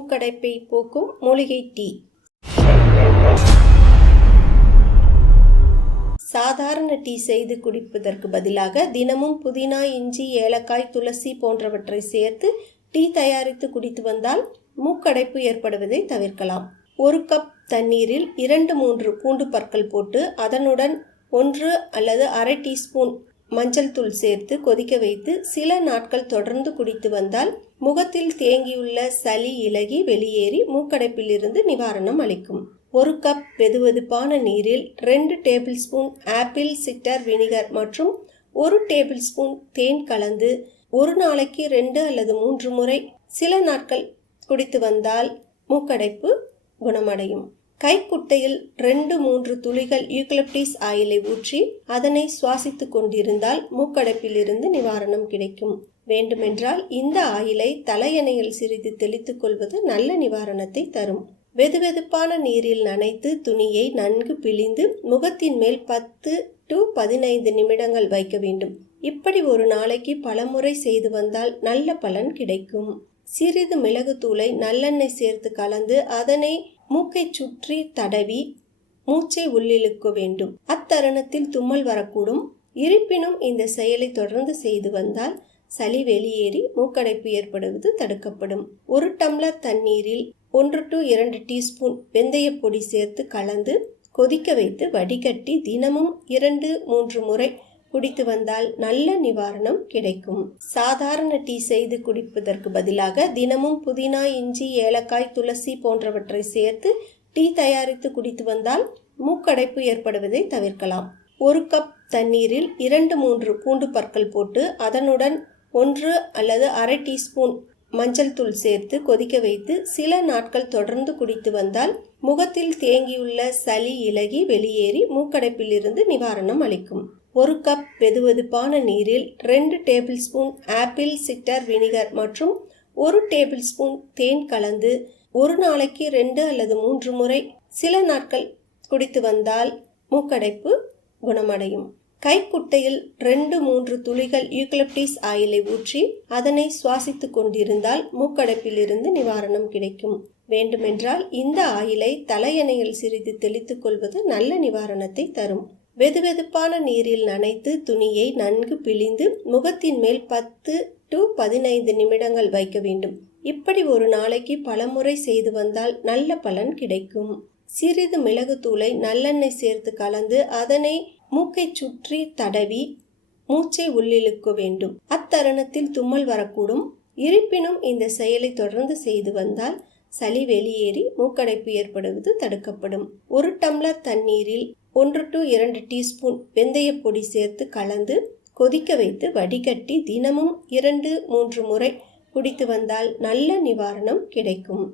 மூக்கடைப்பை போக்கும் மூலிகை டீ. சாதாரண டீ செய்து குடிப்பதற்கு பதிலாக தினமும் புதினா, இஞ்சி, ஏலக்காய், துளசி போன்றவற்றை சேர்த்து டீ தயாரித்து குடித்து வந்தால் மூக்கடைப்பு ஏற்படுவதை தவிர்க்கலாம். 1 கப் தண்ணீரில் 2-3 பூண்டு பற்கள் போட்டு அதனுடன் 1 அல்லது அரை டீஸ்பூன் மஞ்சள் தூள் சேர்த்து கொதிக்க வைத்து சில நாட்கள் தொடர்ந்து குடித்து வந்தால் முகத்தில் தேங்கியுள்ள சளி இலகி வெளியேறி மூக்கடைப்பிலிருந்து நிவாரணம் அளிக்கும். 1 கப் வெதுவெதுப்பான நீரில் 2 table spoon apple sitter vinegar மற்றும் 1 டேபிள் ஸ்பூன் தேன் கலந்து ஒரு நாளைக்கு 2 அல்லது 3 முறை சில நாட்கள் குடித்து வந்தால் மூக்கடைப்பு குணமடையும். கைக்குட்டையில் 2-3 துளிகள் யூக்கலிப்டஸ் ஆயிலை ஊற்றி அதனை சுவாசித்து கொண்டிருந்தால் மூக்கடைப்பிலிருந்து நிவாரணம் கிடைக்கும். வேண்டுமென்றால் இந்த ஆயிலை தலையணையில் சிறிது தெளித்துக் கொள்வது நல்ல நிவாரணத்தை தரும். வெதுவெதுப்பான நீரில் நனைத்து துணியை நன்கு பிழிந்து முகத்தின் மேல் 10 to 15 நிமிடங்கள் வைக்க வேண்டும். இப்படி ஒரு நாளைக்கு பலமுறை செய்து வந்தால் நல்ல பலன் கிடைக்கும். சிறிது மிளகுத்தூளை நல்லெண்ணெய் சேர்த்து கலந்து அதனை மூக்கை சுற்றி தடவி மூச்சை உள்ளிழுக்க வேண்டும். அத்தருணத்தில் தும்மல் வரக்கூடும். இருப்பினும் இந்த செயலை தொடர்ந்து செய்து வந்தால் சளி வெளியேறி மூக்கடைப்பு ஏற்படுவது தடுக்கப்படும். 1 டம்ளர் தண்ணீரில் 1 to 2 டீஸ்பூன் வெந்தய பொடி சேர்த்து கலந்து கொதிக்க வைத்து வடிகட்டி தினமும் 2-3 முறை குடித்து வந்தால் நல்ல நிவாரணம் கிடைக்கும். சாதாரண டீ செய்து குடிப்பதற்கு பதிலாக தினமும் புதினா, இஞ்சி, ஏலக்காய், துளசி போன்றவற்றை சேர்த்து டீ தயாரித்து குடித்து வந்தால் மூக்கடைப்பு ஏற்படுவதை தவிர்க்கலாம். 1 கப் தண்ணீரில் 2-3 பூண்டு பற்கள் போட்டு அதனுடன் 1 அல்லது அரை டீஸ்பூன் மஞ்சள் தூள் சேர்த்து கொதிக்க வைத்து சில நாட்கள் தொடர்ந்து குடித்து வந்தால் முகத்தில் தேங்கியுள்ள சளி இலகி வெளியேறி மூக்கடைப்பிலிருந்து நிவாரணம் அளிக்கும். 1 கப் வெதுவெதுப்பான நீரில் 2 table spoon apple sitter vinegar மற்றும் 1 டேபிள் ஸ்பூன் தேன் கலந்து ஒரு நாளைக்கு 2 அல்லது 3 முறை சில நாட்கள் குடித்து வந்தால் மூக்கடைப்பு குணமடையும். கைக்குட்டையில் 2-3 துளிகள் யூக்கலிப்டஸ் ஆயிலை ஊற்றி அதனை சுவாசித்து கொண்டிருந்தால் மூக்கடைப்பிலிருந்து நிவாரணம் கிடைக்கும். வேண்டுமென்றால் இந்த ஆயிலை தலையணையில் சிறிது தெளித்துக் கொள்வது நல்ல நிவாரணத்தை தரும். வெதுவெதுப்பான நீரில் நனைத்து துணியை நன்கு பிழிந்து முகத்தின் மேல் 10 to 15 நிமிடங்கள் வைக்க வேண்டும். இப்படி ஒரு நாளைக்கு பலமுறை செய்து வந்தால் நல்ல பலன் கிடைக்கும். சிறிது மிளகுத்தூளை நல்லெண்ணெய் சேர்த்து கலந்து அதனை மூக்கை சுற்றி தடவி மூச்சை உள்ளிழுக்க வேண்டும். அத்தருணத்தில் தும்மல் வரக்கூடும். இருப்பினும் இந்த செயலை தொடர்ந்து செய்து வந்தால் சளி வெளியேறி மூக்கடைப்பு ஏற்படுவது தடுக்கப்படும். 1 டம்ளர் தண்ணீரில் 1 to 2 டீஸ்பூன் வெந்தய பொடி சேர்த்து கலந்து கொதிக்க வைத்து வடிகட்டி தினமும் 2-3 முறை குடித்து வந்தால் நல்ல நிவாரணம் கிடைக்கும்.